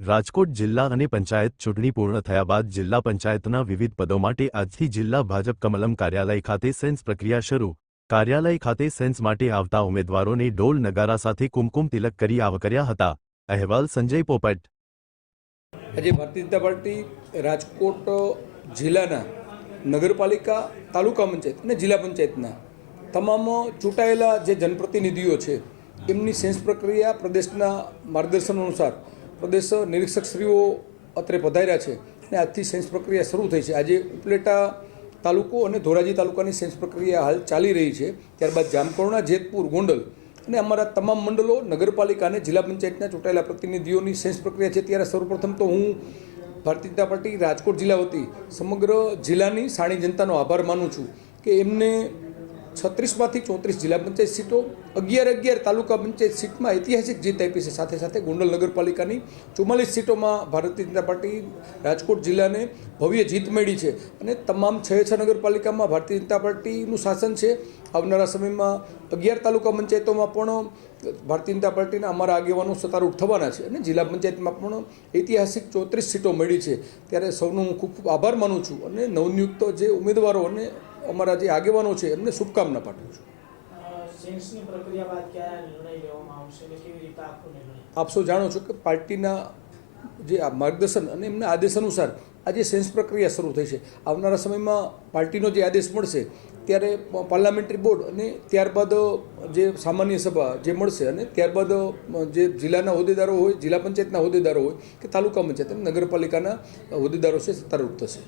રાજકોટ જિલ્લા અને પંચાયત ચૂંટણી પૂર્ણ થયા બાદ જિલ્લા પંચાયતના વિવિધ પદો માટે આજથી જિલ્લા ભાજપ કમલમ કાર્યાલય ખાતે સેન્સ પ્રક્રિયા શરૂ। કાર્યાલય ખાતે સેન્સ માટે આવતા ઉમેદવારોને ઢોલ નગારા સાથે કુમકુમ તિલક કરી આવકાર્યા હતા। અહેવાલ સંજય પોપટ। આજે ભારતીય જનતા પાર્ટી રાજકોટ જિલ્લાના નગરપાલિકા, તાલુકા પંચાયત અને જિલ્લા પંચાયતના તમામ ચૂંટાયેલા જે જનપ્રતિનિધિઓ છે એમની સેન્સ પ્રક્રિયા પ્રદેશના માર્ગદર્શન અનુસાર પ્રદેશ નિરીક્ષકશ્રીઓ અત્રે પધાર્યા છે અને આજથી સેન્સ પ્રક્રિયા શરૂ થઈ છે। આજે ઉપલેટા તાલુકો અને ધોરાજી તાલુકાની સેન્સ પ્રક્રિયા હાલ ચાલી રહી છે। ત્યારબાદ જામકરણા, જેતપુર, ગોંડલ અને અમારા તમામ મંડળો, નગરપાલિકા અને જિલ્લા પંચાયતના ચૂંટાયેલા પ્રતિનિધિઓની સેન્સ પ્રક્રિયા છે। ત્યારે સર્વપ્રથમ તો હું ભારતીય જનતા પાર્ટી રાજકોટ જિલ્લા વતી સમગ્ર જિલ્લાની સાણી જનતાનો આભાર માનું છું કે એમને 36માંથી 34 જિલ્લા પંચાયત સીટો, 11 તાલુકા પંચાયત સીટમાં ઐતિહાસિક જીત આપી છે। સાથે સાથે ગોંડલ નગરપાલિકાની 44 સીટોમાં ભારતીય જનતા પાર્ટી રાજકોટ જિલ્લાને ભવ્ય જીત મળી છે અને તમામ 6 નગરપાલિકામાં ભારતીય જનતા પાર્ટીનું શાસન છે। આવનારા સમયમાં 11 તાલુકા પંચાયતોમાં પણ ભારતીય જનતા પાર્ટીના અમારા આગેવાનો સત્તારૂઢ થવાના છે અને જિલ્લા પંચાયતમાં પણ ઐતિહાસિક 34 સીટો મળી છે। ત્યારે સૌનો હું ખૂબ ખૂબ આભાર માનું છું અને નવનિયુક્ત જે ઉમેદવારો અને અમારા જે આગેવાનો છે એમને શુભકામના પાઠવું છું। આપ સૌ જાણો છો કે પાર્ટીના જે માર્ગદર્શન અને એમના આદેશ અનુસાર આજે સેન્સ પ્રક્રિયા શરૂ થઈ છે। આવનારા સમયમાં પાર્ટીનો જે આદેશ મળશે ત્યારે પાર્લામેન્ટરી બોર્ડ અને ત્યારબાદ જે સામાન્ય સભા જે મળશે અને ત્યારબાદ જે જિલ્લાના હોદ્દેદારો હોય, જિલ્લા પંચાયતના હોદ્દેદારો હોય કે તાલુકા પંચાયત અને નગરપાલિકાના હોદ્દેદારો છે સત્તારૂઢ થશે।